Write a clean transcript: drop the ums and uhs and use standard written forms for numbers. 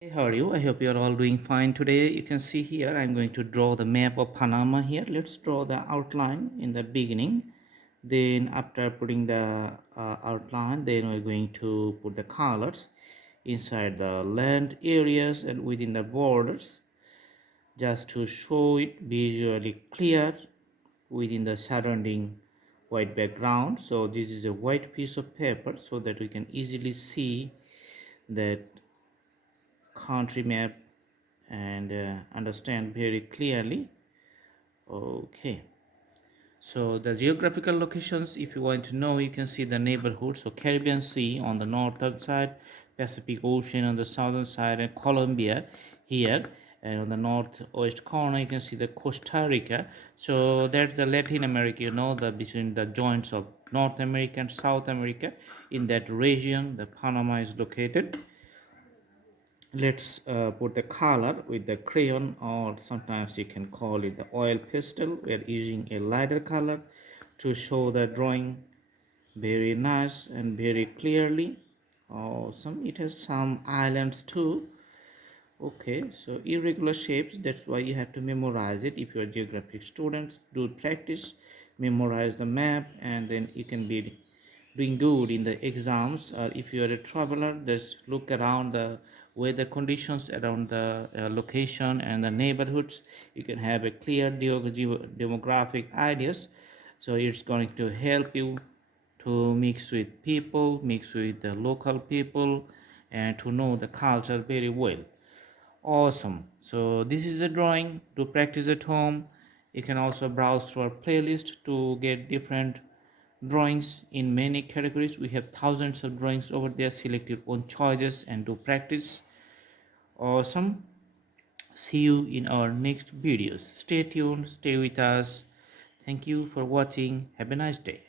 Hey, how are you? I hope you are all doing fine today. You can see here I'm going to draw the map of Panama here. Let's draw the outline in the beginning. Then after putting the outline, then we're going to put the colors inside the land areas and within the borders just to show it visually clear within the surrounding white background. So this is a white piece of paper so that we can easily see that country map and understand very clearly. Okay, so the geographical locations, if you want to know, you can see the neighborhood. So Caribbean Sea on the northern side, Pacific Ocean on the southern side, and Colombia here. And on the northwest corner you can see the Costa Rica. So that's the Latin America, the between the joints of North America and South America. In that region the Panama is located. Let's put the color with the crayon, or sometimes you can call it the oil pastel. We are using a lighter color to show the drawing very nice and very clearly. Awesome. It has some islands too. Okay, so irregular shapes, that's why you have to memorize it. If you are geographic students, do practice, memorize the map, and then you can be doing good in the exams. Or if you are a traveler, just look around the weather conditions around the location and the neighborhoods. You can have a clear demographic ideas. So it's going to help you to mix with people, mix with the local people, and to know the culture very well. Awesome. So this is a drawing to practice at home. You can also browse through our playlist to get different drawings in many categories. We have thousands of drawings over there. Select your own choices and do practice. Awesome. See you in our next videos. Stay tuned, stay with us. Thank you for watching. Have a nice day.